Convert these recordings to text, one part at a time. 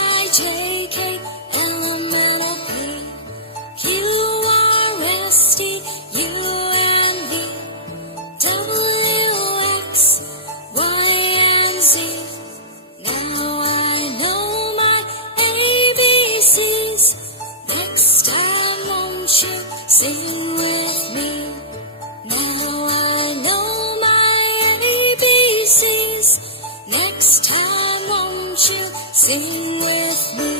H-I-J-K-L-M-N-O-P Q-R-S-T-U-N-V W-X-Y-and-Z. Now I know my ABCs. Next time won't you sing with me? Now I know my ABCs. Next time won't you sing with me?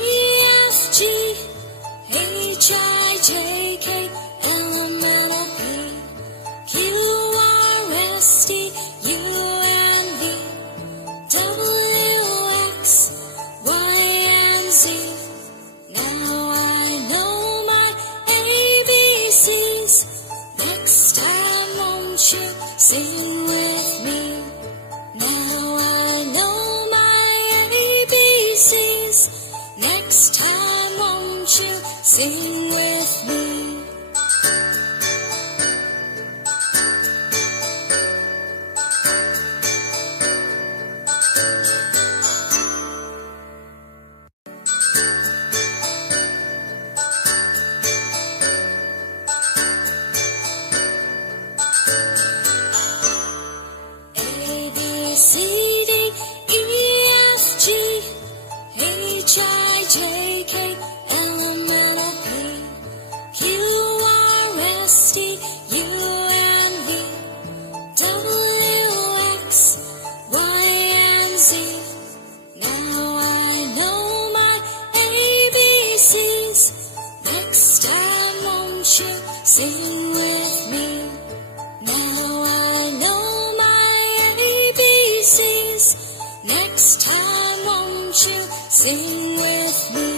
A-B-C-D-E-F-G H-I-J-K-L-M-N-O-P Q-R-S-T-U-N-V W-X-Y-and-Z. Now I know my ABCs. Next time won't you sing with me? Now I know my ABCs. Next time won't you sing with me? A-B-C-D-E-F-G H-I-J-K-L-M-N-O-P Q-R-S-T-U-N-V W-X-Y-and-Z. Now I know my ABCs. Next time won't you sing with me? Now I know my ABCs. Next time won't you sing with me?